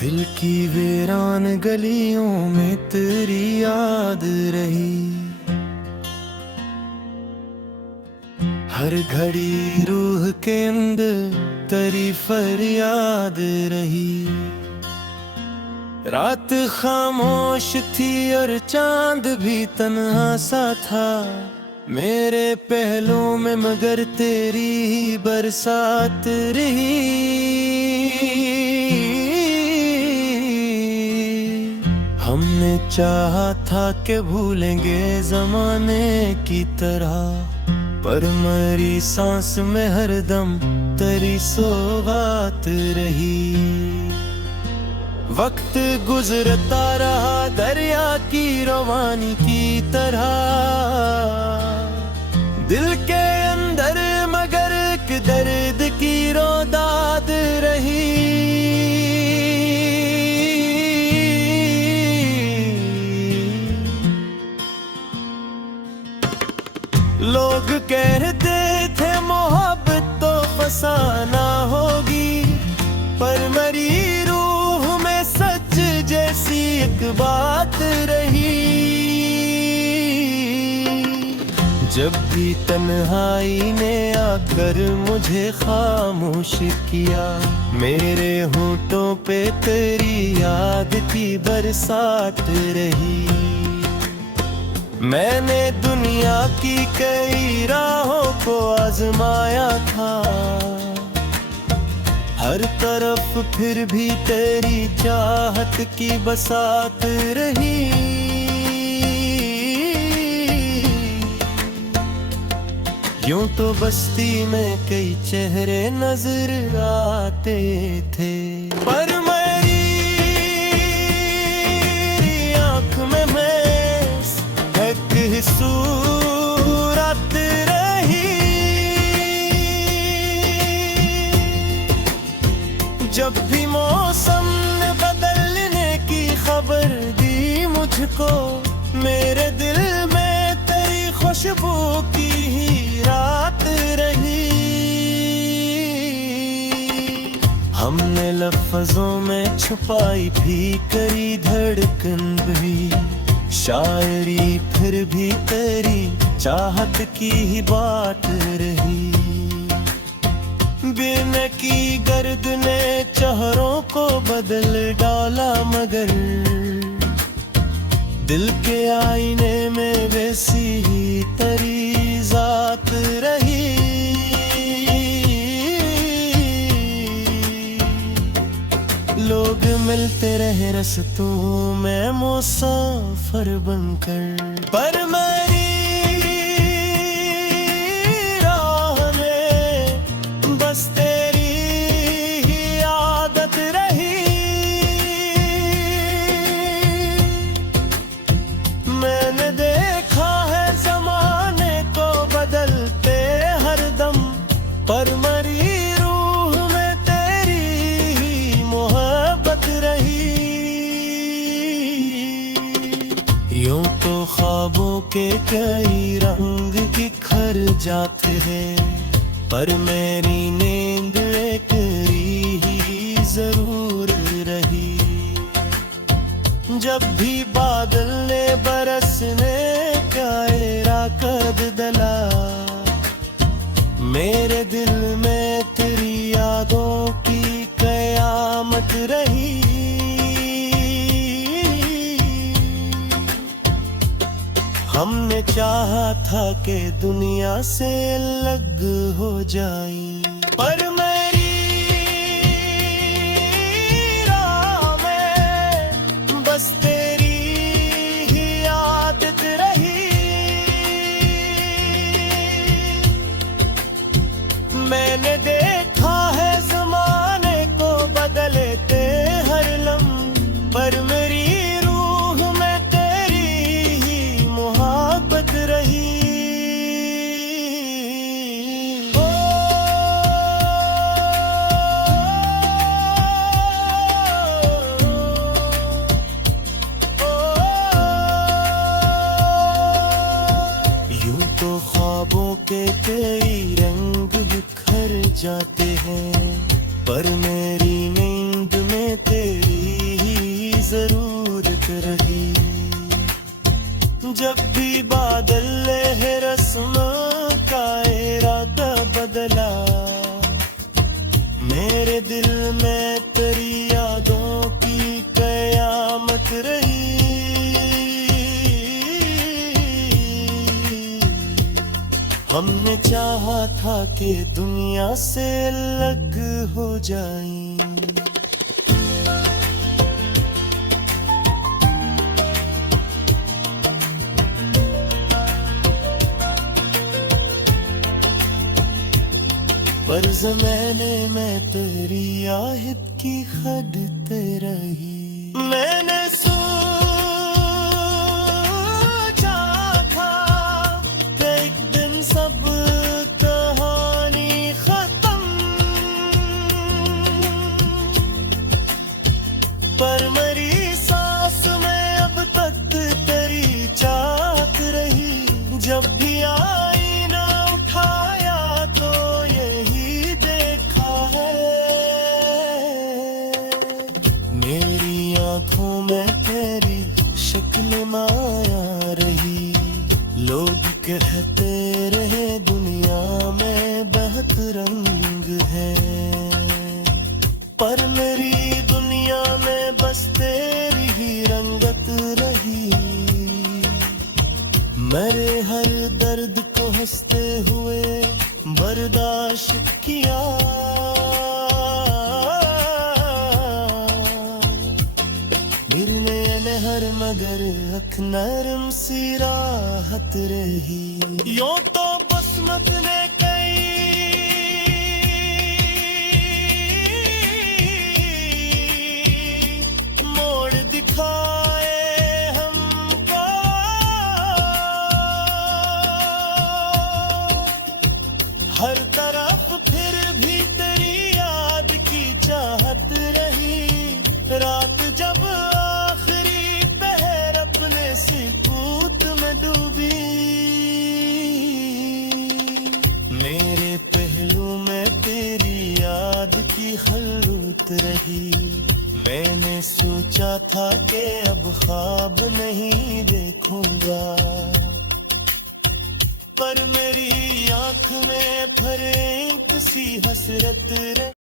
दिल की वीरान गलियों में तेरी याद रही। हर घड़ी रूह के अंदर तेरी फरियाद रही। रात खामोश थी और चांद भी तन्हा सा था मेरे पहलू में, मगर तेरी ही बरसात रही। हमने चाहा था कि भूलेंगे जमाने की तरह, पर मरी सांस में हरदम तेरी सौगात रही। वक्त गुजरता रहा दरिया की रवानी की तरह, दिल के अंदर मगर एक दर्द की रोदाद रही। लोग कहते थे मोहब्बत तो फसाना होगी, पर मरी रूह में सच जैसी एक बात रही। जब भी तन्हाई ने आकर मुझे खामोश किया, मेरे होठों पे तेरी याद की बरसात रही। मैंने दुनिया की कई राहों को आजमाया था, हर तरफ फिर भी तेरी चाहत की बसात रही। यूं तो बस्ती में कई चेहरे नजर आते थे, पर मेरी आंख में मैं एक सूरत रही। जब भी मौसम ने बदलने की खबर दी मुझको, मेरे दिल में तेरी खुशबू की ही रात रही। हमने लफ्जों में छुपाई भी करी धड़कन भी, शायरी फिर भी तेरी चाहत की ही बात रही। बिन की गर्द ने चेहरों को बदल डाला, मगर दिल के आईने में वैसी ही तेरी जात रही। लोग मिलते रहे रस्तों में मुसाफिर बनकर, पर मेरी राह में बस तेरी ही आदत रही। मैंने देखा है जमाने को बदलते हरदम, पर मरी रूह में तेरी ही मोहब्बत रही। यूं तो ख्वाबों के कई रंग बिखर जाते हैं, पर मेरी नींद एक ही जरूर रही। जब भी बादल ने बरसने का इरादा बदला, मेरे दिल में तेरी यादों की कयामत रही। हमने चाहा था कि दुनिया से अलग हो जाएं, पर मेरी राह में बस तेरी ही आदत रही। मैंने देखा है जमाने को बदलते हर लम्हे, पर मेरी रूह में तेरी ही मोहब्बत रही। ओ जब भी बादल है रस्म का इरादा बदला, मेरे दिल में तेरी यादों की कयामत रही। हमने चाहा था कि दुनिया से अलग हो जाएं, पर ज़माने में तेरी आहट की हद रही। मैंने सोचा था कि एक दिन सब कहानी खत्म, पर मेरी सांस में अब तक तेरी चाहत रही। जब भी आईना उठाया तो यही देखा है, मेरी आंखों में तेरी शक्ल माया रही। लोग कहते रहे दुनिया में बहुत रंग है, पर मेरी दुनिया में बस तेरी ही रंगत रही। मेरे हर दर्द को हंसते हुए बर्दाश्त किया, गिरने नहर मगर अख नरम सी राहत रही। यूं तो बसमत ने कई मोड़ दिखाए हमको, हर तरफ फिर भी तेरी याद की चाहत रही। रात जब आखिरी पहर अपने सुकूत में डूबी, मेरे पहलू में तेरी याद की खलूत रही। मैंने सोचा था कि अब ख्वाब नहीं देखूंगा, पर मेरी आँख में फरेंक सी हसरत रही।